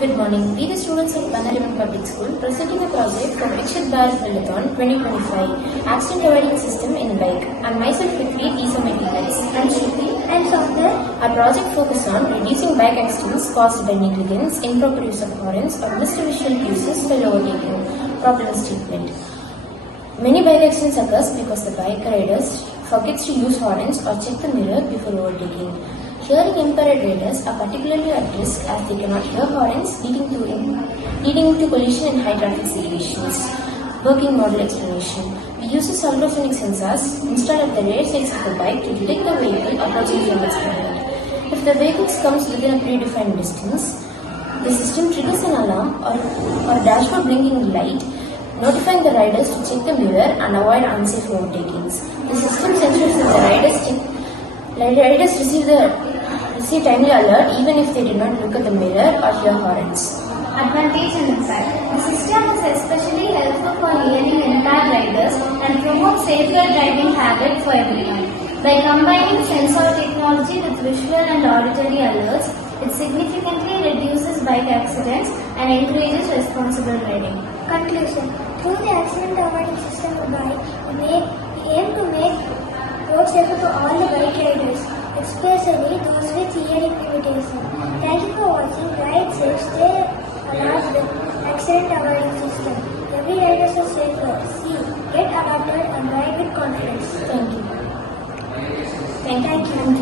Good morning. We, the students of Bannari Public School, presenting a project from Viksit Buildathon 2025, Accident Avoiding System in Bike. I'm myself Viksit, these are my teammates. I'm Sathy. I'm Sathy. Our project focuses on reducing bike accidents caused by negligence, improper use of horns, or misdivision uses while overtaking. Problem statement. Many bike accidents occur because the bike riders forgets to use horns or check the mirror before overtaking. Hearing impaired riders are particularly at risk as they cannot hear horns, leading to collision in high traffic situations. Working model explanation. We use ultrasonic sensors installed at the rear sides of the bike to detect the vehicle approaching from its front. If the vehicle comes within a predefined distance, the system triggers an alarm or dashboard blinking light, notifying the riders to check the mirror and avoid unsafe overtakings. The system ensures that the riders receive timely alert even if they did not look at the mirror or hear horns. Advantage and insight. The system is especially helpful for hearing impaired riders and promotes safer driving habits for everyone. By combining sensor technology with visual and auditory alerts, it significantly reduces bike accidents and encourages responsible riding. Conclusion. Through the accident avoiding system of bike, we aim to make road safer for all the bike riders, especially those with hearing limitation. Thank you for watching RideSafe. Stay alert with accident avoiding system. Every rider is safer. See, get adapted and ride with confidence. Thank you. Thank you.